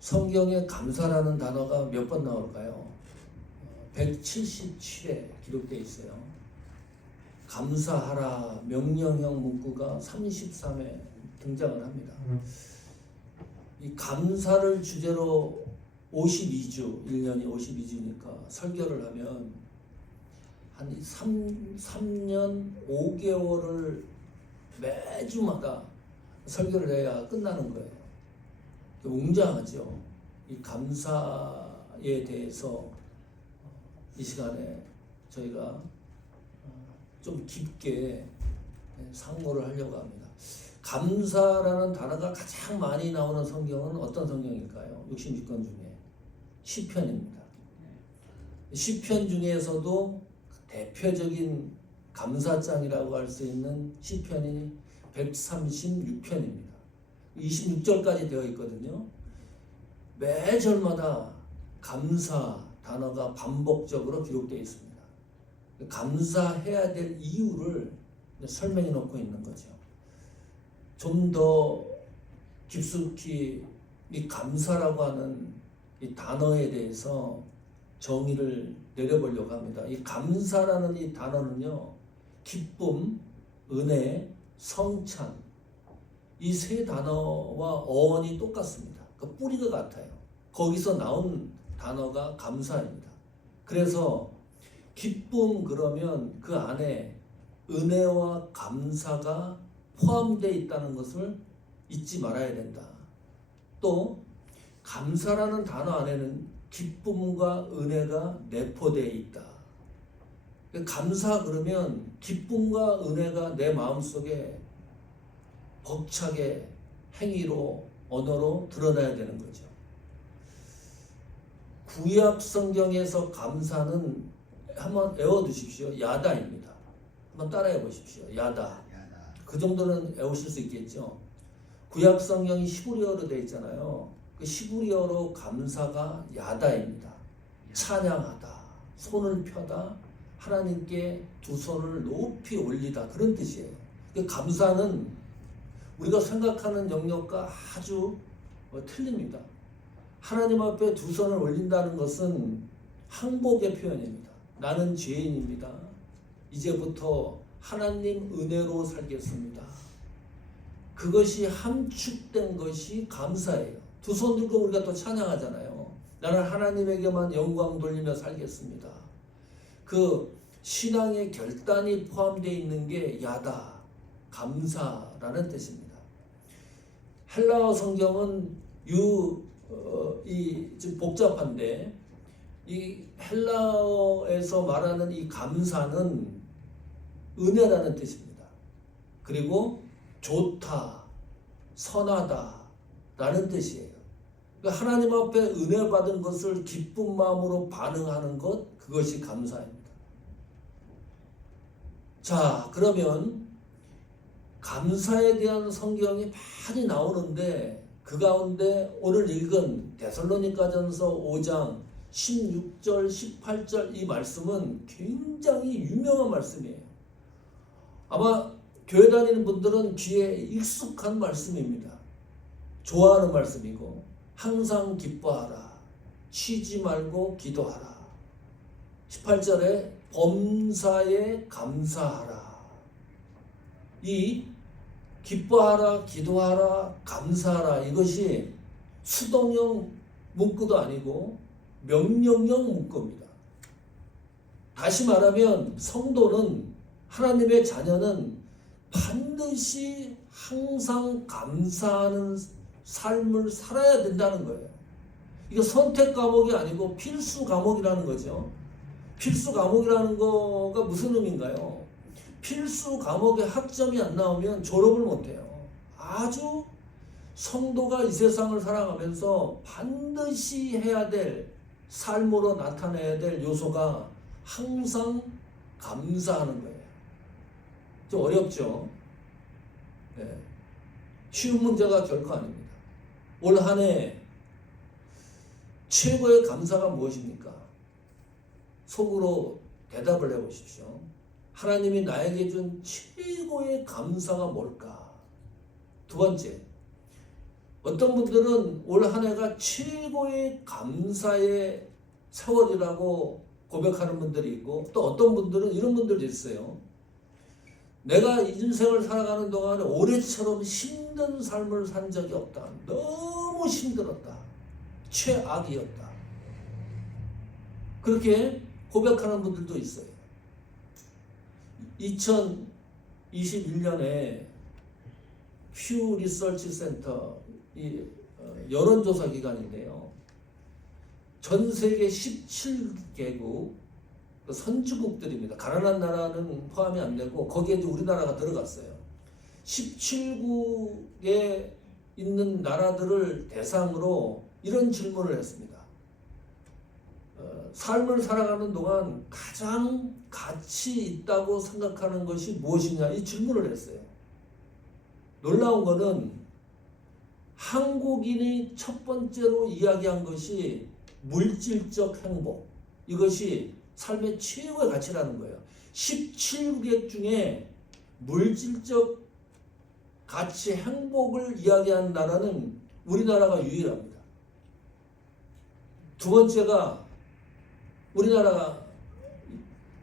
성경에 감사라는 단어가 몇 번 나올까요? 177회 기록되어 있어요. 감사하라 명령형 문구가 33회 등장을 합니다. 이 감사를 주제로 52주, 1년이 52주니까 설교를 하면 한 3년 5개월을 매주마다 설교를 해야 끝나는 거예요. 웅장하죠. 이 감사에 대해서 이 시간에 저희가 좀 깊게 상고를 하려고 합니다. 감사라는 단어가 가장 많이 나오는 성경은 어떤 성경일까요? 66권 중에 시편입니다. 시편 중에서도 대표적인 감사장이라고 할 수 있는 시편이 136편입니다. 26절까지 되어 있거든요. 매 절마다 감사 단어가 반복적으로 기록되어 있습니다. 감사해야 될 이유를 설명해 놓고 있는 거죠. 좀 더 깊숙이 이 감사라고 하는 이 단어에 대해서 정의를 내려보려고 합니다. 이 감사라는 이 단어는요, 기쁨, 은혜, 성찬, 이 세 단어와 어원이 똑같습니다. 그 뿌리가 같아요. 거기서 나온 단어가 감사입니다. 그래서 기쁨 그러면 그 안에 은혜와 감사가 포함되어 있다는 것을 잊지 말아야 된다. 또 감사라는 단어 안에는 기쁨과 은혜가 내포되어 있다. 감사 그러면 기쁨과 은혜가 내 마음속에 벅차게 행위로 언어로 드러나야 되는 거죠. 구약 성경에서 감사는 한번 외워두십시오. 야다입니다. 한번 따라해 보십시오. 야다. 그 정도는 외우실 수 있겠죠. 구약 성경이 히브리어로 되어 있잖아요. 그 히브리어로 감사가 야다입니다. 찬양하다, 손을 펴다, 하나님께 두 손을 높이 올리다, 그런 뜻이에요. 감사는 우리가 생각하는 영역과 아주 틀립니다. 하나님 앞에 두 손을 올린다는 것은 항복의 표현입니다. 나는 죄인입니다. 이제부터 하나님 은혜로 살겠습니다. 그것이 함축된 것이 감사예요. 두 손 들고 우리가 또 찬양하잖아요. 나는 하나님에게만 영광 돌리며 살겠습니다. 그 신앙의 결단이 포함되어 있는 게 야다, 감사라는 뜻입니다. 헬라어 성경은 좀 복잡한데 이 헬라어에서 말하는 이 감사는 은혜라는 뜻입니다. 그리고 좋다, 선하다 라는 뜻이에요. 그러니까 하나님 앞에 은혜 받은 것을 기쁜 마음으로 반응하는 것, 그것이 감사입니다. 자, 그러면 감사에 대한 성경이 많이 나오는데 그 가운데 오늘 읽은 데살로니가전서 5장 16절, 18절 이 말씀은 굉장히 유명한 말씀이에요. 아마 교회 다니는 분들은 귀에 익숙한 말씀입니다. 좋아하는 말씀이고, 항상 기뻐하라, 쉬지 말고 기도하라. 18절에 범사에 감사하라. 이 기뻐하라, 기도하라, 감사하라, 이것이 수동형 문구도 아니고 명령형 문구입니다. 다시 말하면 성도는, 하나님의 자녀는 반드시 항상 감사하는 삶을 살아야 된다는 거예요. 이게 선택 과목이 아니고 필수 과목이라는 거죠. 필수 과목이라는 거가 무슨 의미인가요? 필수 과목에 학점이 안 나오면 졸업을 못해요. 아주 성도가 이 세상을 살아가면서 반드시 해야 될, 삶으로 나타내야 될 요소가 항상 감사하는 거예요. 좀 어렵죠? 네. 쉬운 문제가 결코 아닙니다. 올 한 해 최고의 감사가 무엇입니까? 속으로 대답을 해보십시오. 하나님이 나에게 준 최고의 감사가 뭘까? 두 번째, 어떤 분들은 올 한 해가 최고의 감사의 세월이라고 고백하는 분들이 있고, 또 어떤 분들은 이런 분들도 있어요. 내가 인생을 살아가는 동안에 올해처럼 힘든 삶을 산 적이 없다. 너무 힘들었다. 최악이었다. 그렇게 고백하는 분들도 있어요. 2021년에 퓨 리서치 센터 이 여론조사 기관인데요. 전 세계 17개국 선주국들입니다. 가난한 나라는 포함이 안 되고 거기에 이제 우리나라가 들어갔어요. 17국에 있는 나라들을 대상으로 이런 질문을 했습니다. 삶을 살아가는 동안 가장 가치 있다고 생각하는 것이 무엇이냐, 이 질문을 했어요. 놀라운 거는 한국인이 첫 번째로 이야기한 것이 물질적 행복, 이것이 삶의 최고의 가치라는 거예요. 17개 중에 물질적 가치, 행복을 이야기한 나라는 우리나라가 유일합니다. 두 번째가 우리나라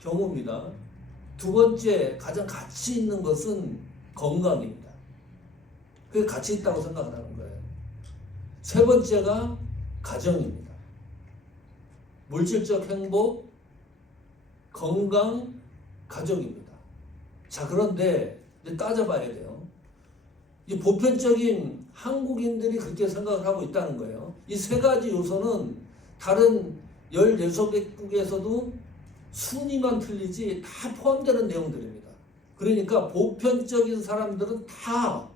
경우입니다. 두 번째 가장 가치 있는 것은 건강입니다. 그게 가치 있다고 생각하는 거예요. 세 번째가 가정입니다. 물질적 행복, 건강, 가족입니다. 자, 그런데 이제 따져봐야 돼요. 이 보편적인 한국인들이 그렇게 생각을 하고 있다는 거예요. 이 세 가지 요소는 다른 16개국에서도 순위만 틀리지 다 포함되는 내용들입니다. 그러니까 보편적인 사람들은 다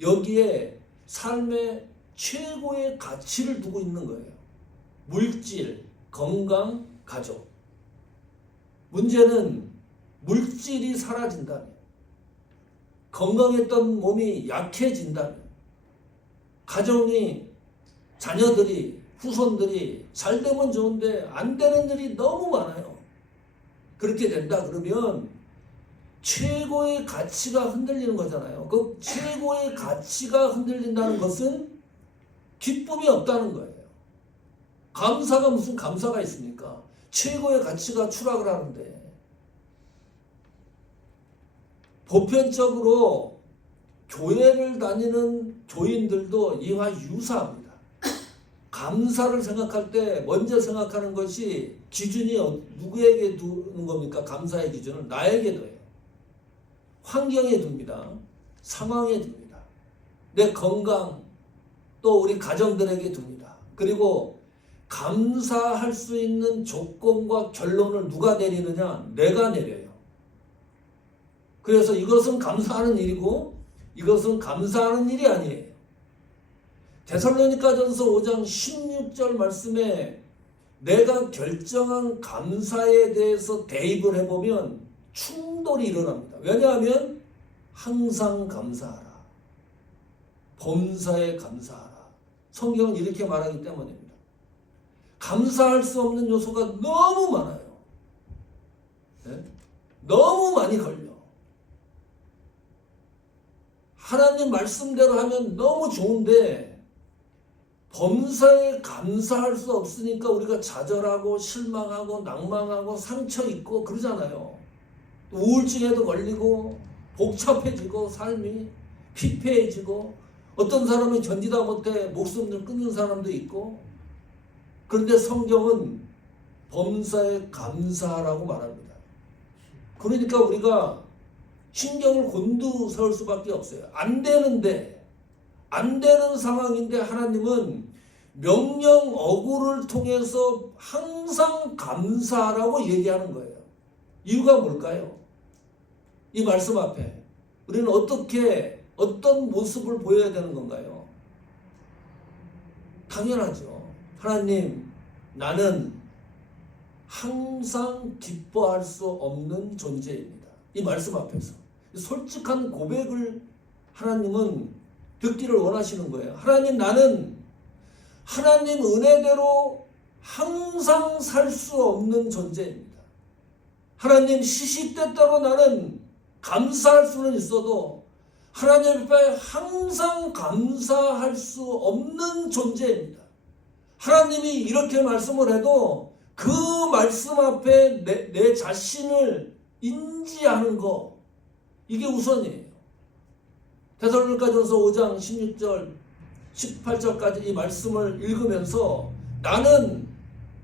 여기에 삶의 최고의 가치를 두고 있는 거예요. 물질, 건강, 가족. 문제는 물질이 사라진다면, 건강했던 몸이 약해진다면, 가정이, 자녀들이, 후손들이 잘 되면 좋은데 안 되는 일이 너무 많아요. 그렇게 된다 그러면 최고의 가치가 흔들리는 거잖아요. 그 최고의 가치가 흔들린다는 것은 기쁨이 없다는 거예요. 감사가 무슨 감사가 있습니까? 최고의 가치가 추락을 하는데. 보편적으로 교회를 다니는 교인들도 이와 유사합니다. 감사를 생각할 때 먼저 생각하는 것이 기준이 누구에게 두는 겁니까? 감사의 기준은 나에게 둬요. 환경에 둡니다. 상황에 둡니다. 내 건강, 또 우리 가정들에게 둡니다. 그리고 감사할 수 있는 조건과 결론을 누가 내리느냐? 내가 내려요. 그래서 이것은 감사하는 일이고 이것은 감사하는 일이 아니에요. 데살로니가전서 5장 16절 말씀에 내가 결정한 감사에 대해서 대입을 해보면 충돌이 일어납니다. 왜냐하면 항상 감사하라. 범사에 감사하라. 성경은 이렇게 말하기 때문입니다. 감사할 수 없는 요소가 너무 많아요. 네? 너무 많이 걸려. 하나님 말씀대로 하면 너무 좋은데 범사에 감사할 수 없으니까 우리가 좌절하고 실망하고 낭망하고 상처 입고 그러잖아요. 우울증에도 걸리고 복잡해지고 삶이 피폐해지고 어떤 사람은 견디다 못해 목숨을 끊는 사람도 있고. 그런데 성경은 범사에 감사하라고 말합니다. 그러니까 우리가 신경을 곤두세울 수밖에 없어요. 안 되는데, 안 되는 상황인데 하나님은 명령 어구를 통해서 항상 감사하라고 얘기하는 거예요. 이유가 뭘까요? 이 말씀 앞에 우리는 어떤 모습을 보여야 되는 건가요? 당연하죠. 하나님, 나는 항상 기뻐할 수 없는 존재입니다. 이 말씀 앞에서 솔직한 고백을 하나님은 듣기를 원하시는 거예요. 하나님, 나는 하나님 은혜대로 항상 살 수 없는 존재입니다. 하나님, 시시때때로 나는 감사할 수는 있어도 하나님 앞에 항상 감사할 수 없는 존재입니다. 하나님이 이렇게 말씀을 해도 그 말씀 앞에 내 자신을 인지하는 거, 이게 우선이에요. 데살로니가전서 5장 16절 18절까지 이 말씀을 읽으면서 나는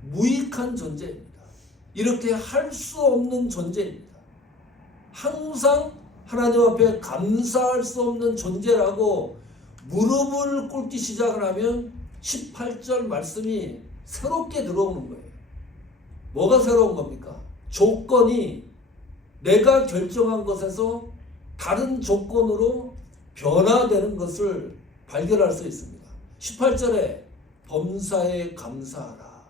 무익한 존재입니다. 이렇게 할 수 없는 존재입니다. 항상 하나님 앞에 감사할 수 없는 존재라고 무릎을 꿇기 시작을 하면 18절 말씀이 새롭게 들어오는 거예요. 뭐가 새로운 겁니까? 조건이 내가 결정한 것에서 다른 조건으로 변화되는 것을 발견할 수 있습니다. 18절에 범사에 감사하라.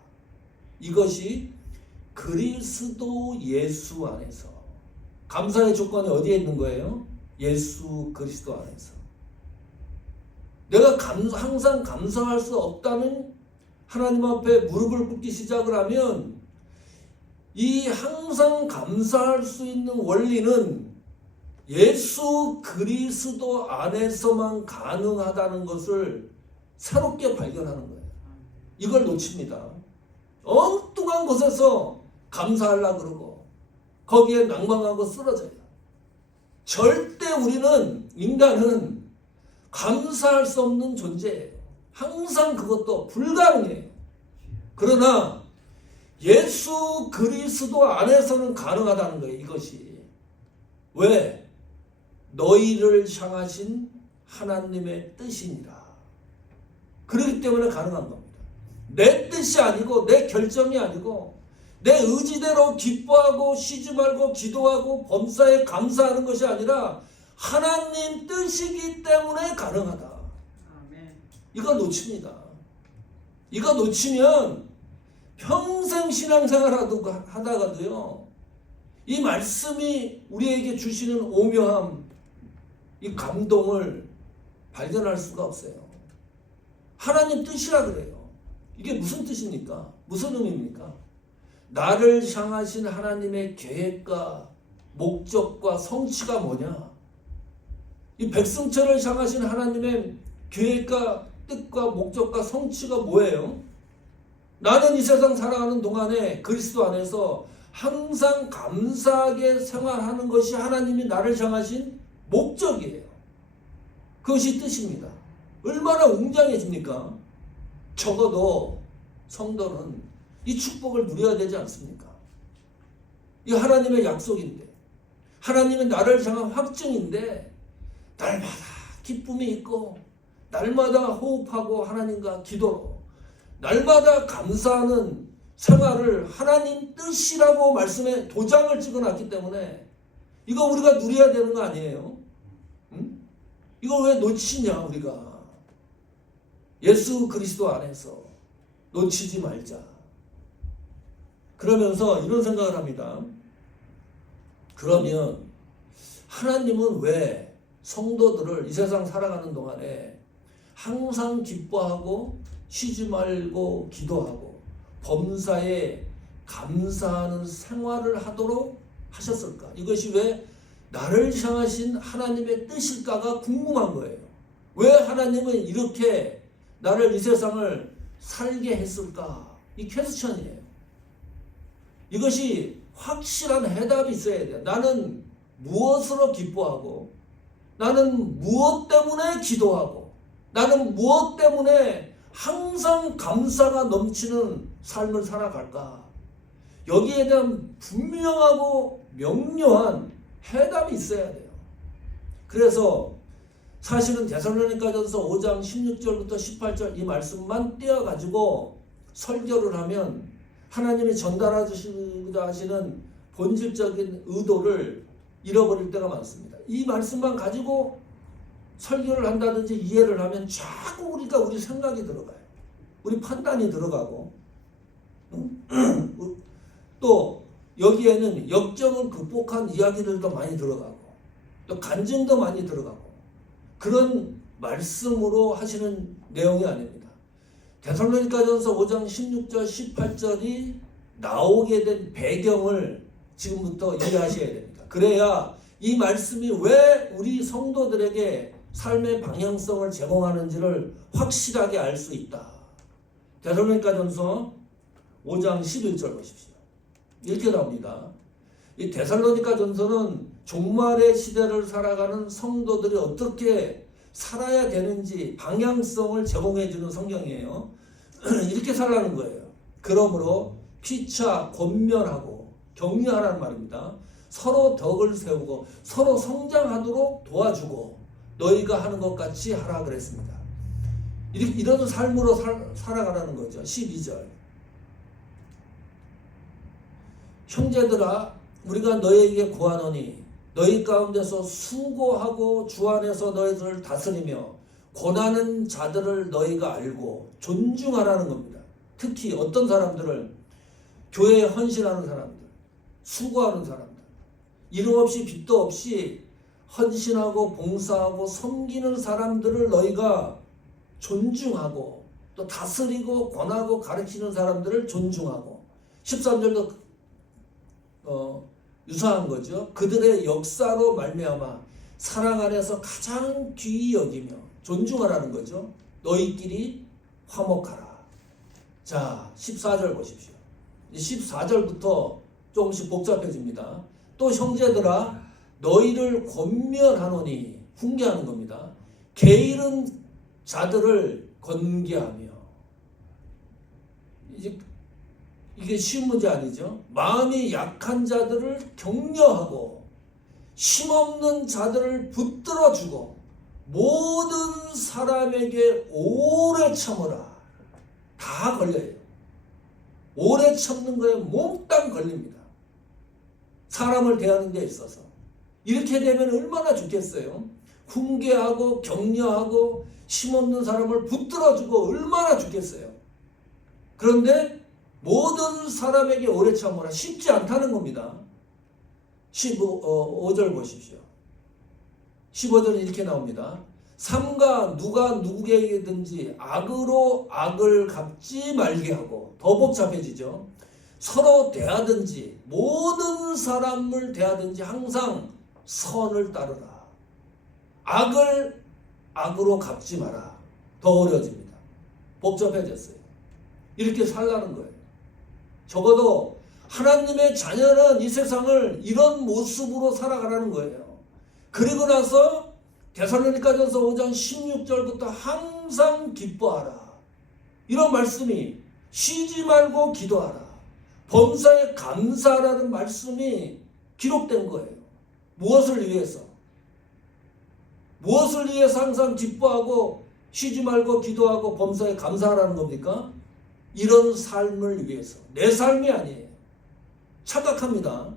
이것이 그리스도 예수 안에서. 감사의 조건이 어디에 있는 거예요? 예수 그리스도 안에서. 내가 항상 감사할 수 없다는 하나님 앞에 무릎을 꿇기 시작을 하면 이 항상 감사할 수 있는 원리는 예수 그리스도 안에서만 가능하다는 것을 새롭게 발견하는 거예요. 이걸 놓칩니다. 엉뚱한 것에서 감사하려고 그러고 거기에 낭망하고 쓰러져요. 절대 우리는, 인간은 감사할 수 없는 존재예요. 항상 그것도 불가능해요. 그러나 예수 그리스도 안에서는 가능하다는 거예요. 이것이. 왜? 너희를 향하신 하나님의 뜻이니라. 그렇기 때문에 가능한 겁니다. 내 뜻이 아니고 내 결정이 아니고 내 의지대로 기뻐하고 쉬지 말고 기도하고 범사에 감사하는 것이 아니라 하나님 뜻이기 때문에 가능하다. 이거 놓칩니다. 이거 놓치면 평생 신앙생활 하다가도요, 이 말씀이 우리에게 주시는 오묘함, 이 감동을 발견할 수가 없어요. 하나님 뜻이라 그래요. 이게 무슨 뜻입니까? 무슨 의미입니까? 나를 향하신 하나님의 계획과 목적과 성취가 뭐냐? 이 백성처를 향하신 하나님의 계획과 뜻과 목적과 성취가 뭐예요? 나는 이 세상 살아가는 동안에 그리스도 안에서 항상 감사하게 생활하는 것이 하나님이 나를 향하신 목적이에요. 그것이 뜻입니다. 얼마나 웅장해집니까? 적어도 성도는 이 축복을 누려야 되지 않습니까? 이 하나님의 약속인데, 하나님은 나를 향한 확증인데, 날마다 기쁨이 있고 날마다 호흡하고 하나님과 기도로 날마다 감사하는 생활을 하나님 뜻이라고 말씀에 도장을 찍어놨기 때문에 이거 우리가 누려야 되는 거 아니에요? 응? 이거 왜 놓치냐 우리가. 예수 그리스도 안에서 놓치지 말자. 그러면서 이런 생각을 합니다. 그러면 하나님은 왜 성도들을 이 세상 살아가는 동안에 항상 기뻐하고 쉬지 말고 기도하고 범사에 감사하는 생활을 하도록 하셨을까? 이것이 왜 나를 향하신 하나님의 뜻일까가 궁금한 거예요. 왜 하나님은 이렇게 나를 이 세상을 살게 했을까? 이 퀘스천이에요. 이것이 확실한 해답이 있어야 돼요. 나는 무엇으로 기뻐하고 나는 무엇 때문에 기도하고 나는 무엇 때문에 항상 감사가 넘치는 삶을 살아갈까? 여기에 대한 분명하고 명료한 해답이 있어야 돼요. 그래서 사실은 데살로니가전서 5장 16절부터 18절 이 말씀만 떼어가지고 설교를 하면 하나님이 전달하시고자 하시는 본질적인 의도를 잃어버릴 때가 많습니다. 이 말씀만 가지고 설교를 한다든지 이해를 하면 자꾸 우리 생각이 들어가요. 우리 판단이 들어가고 또 여기에는 역정을 극복한 이야기들도 많이 들어가고 또 간증도 많이 들어가고 그런 말씀으로 하시는 내용이 아닙니다. 데살로니가전서 5장 16절 18절이 나오게 된 배경을 지금부터 이해하셔야 됩니다. 그래야 이 말씀이 왜 우리 성도들에게 삶의 방향성을 제공하는지를 확실하게 알 수 있다. 데살로니가전서 5장 11절 보십시오. 이렇게 나옵니다. 이 데살로니가전서는 종말의 시대를 살아가는 성도들이 어떻게 살아야 되는지 방향성을 제공해주는 성경이에요. 이렇게 살라는 거예요. 그러므로 피차 권면하고 격려하라는 말입니다. 서로 덕을 세우고 서로 성장하도록 도와주고 너희가 하는 것 같이 하라 그랬습니다. 이런 삶으로 살아가라는 거죠. 12절. 형제들아 우리가 너희에게 구하노니 너희 가운데서 수고하고 주 안에서 너희들을 다스리며 고난하는 자들을 너희가 알고 존중하라는 겁니다. 특히 어떤 사람들을 교회에 헌신하는 사람들, 수고하는 사람들, 이름 없이 빚도 없이 헌신하고 봉사하고 섬기는 사람들을 너희가 존중하고 또 다스리고 권하고 가르치는 사람들을 존중하고 13절도 유사한 거죠. 그들의 역사로 말미암아 사랑 안에서 가장 귀히 여기며 존중하라는 거죠. 너희끼리 화목하라. 자, 14절 보십시오. 14절부터 조금씩 복잡해집니다. 또 형제들아 너희를 권면하노니 훈계하는 겁니다. 게으른 자들을 권계하며 이게 쉬운 문제 아니죠. 마음이 약한 자들을 격려하고 힘없는 자들을 붙들어주고 모든 사람에게 오래 참으라. 다 걸려요. 오래 참는 거에 몽땅 걸립니다. 사람을 대하는 데 있어서 이렇게 되면 얼마나 좋겠어요. 훈계하고 격려하고 힘없는 사람을 붙들어주고 얼마나 좋겠어요. 그런데 모든 사람에게 오래 참으라. 쉽지 않다는 겁니다. 15절 보십시오. 15절은 이렇게 나옵니다. 삼가 누가 누구에게든지 악으로 악을 갚지 말게 하고, 더 복잡해지죠. 서로 대하든지 모든 사람을 대하든지 항상 선을 따르라. 악을 악으로 갚지 마라. 더 어려워집니다. 복잡해졌어요. 이렇게 살라는 거예요. 적어도 하나님의 자녀는 이 세상을 이런 모습으로 살아가라는 거예요. 그리고 나서 데살로니가전서 5장 16절부터 항상 기뻐하라. 이런 말씀이 쉬지 말고 기도하라. 범사에 감사하라는 말씀이 기록된 거예요. 무엇을 위해서? 무엇을 위해서 항상 기뻐하고 쉬지 말고 기도하고 범사에 감사하라는 겁니까? 이런 삶을 위해서. 내 삶이 아니에요. 착각합니다.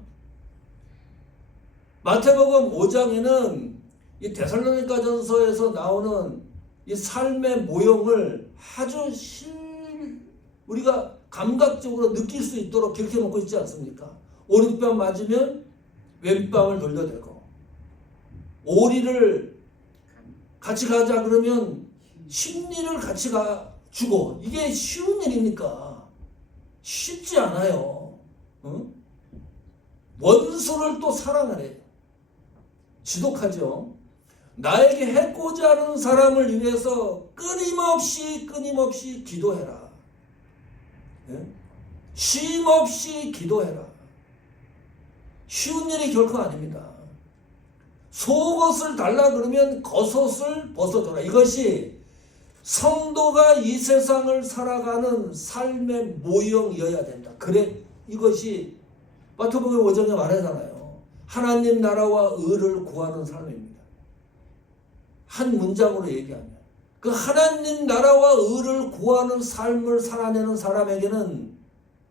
마태복음 5장에는 이 데살로니가전서에서 나오는 이 삶의 모형을 아주 우리가 감각적으로 느낄 수 있도록 기록해 놓고 있지 않습니까? 오른뺨 맞으면 왼뺨을 돌려대고, 오리를 같이 가자 그러면 심리를 같이 주고, 이게 쉬운 일입니까? 쉽지 않아요. 응? 원수를 또 사랑하래. 지독하죠. 나에게 해코지 하는 사람을 위해서 끊임없이 기도해라. 예? 쉼없이 기도해라. 쉬운 일이 결코 아닙니다. 속옷을 달라 그러면 겉옷을 벗어줘라. 이것이 성도가 이 세상을 살아가는 삶의 모형이어야 된다. 그래, 이것이 마태복음 5장에 말하잖아요. 하나님 나라와 의를 구하는 삶입니다. 한 문장으로 얘기하면 그 하나님 나라와 의를 구하는 삶을 살아내는 사람에게는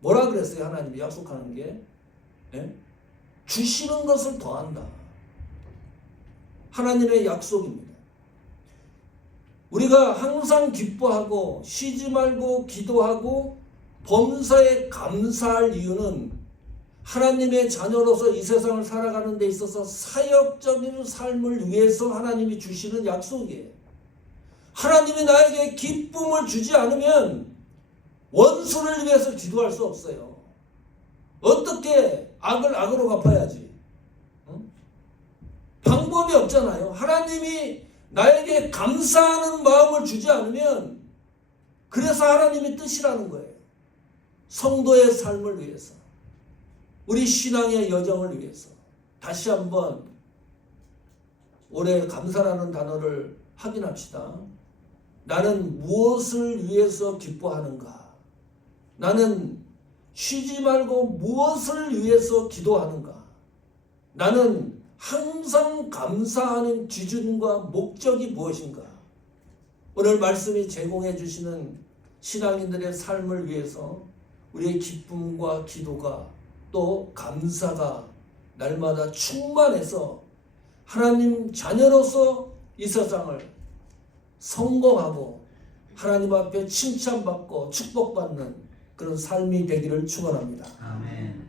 뭐라 그랬어요? 하나님이 약속하는 게 예? 주시는 것을 더한다. 하나님의 약속입니다. 우리가 항상 기뻐하고 쉬지 말고 기도하고 범사에 감사할 이유는 하나님의 자녀로서 이 세상을 살아가는 데 있어서 사역적인 삶을 위해서 하나님이 주시는 약속이에요. 하나님이 나에게 기쁨을 주지 않으면 원수를 위해서 기도할 수 없어요. 어떻게 악을 악으로 갚아야지. 응? 방법이 없잖아요. 하나님이 나에게 감사하는 마음을 주지 않으면 그래서 하나님의 뜻이라는 거예요. 성도의 삶을 위해서, 우리 신앙의 여정을 위해서. 다시 한번 올해 감사라는 단어를 확인합시다. 나는 무엇을 위해서 기뻐하는가? 나는 쉬지 말고 무엇을 위해서 기도하는가? 나는 항상 감사하는 기준과 목적이 무엇인가? 오늘 말씀이 제공해 주시는 신앙인들의 삶을 위해서 우리의 기쁨과 기도가 또 감사가 날마다 충만해서 하나님 자녀로서 이 세상을 성공하고 하나님 앞에 칭찬받고 축복받는 그런 삶이 되기를 축원합니다. 아멘.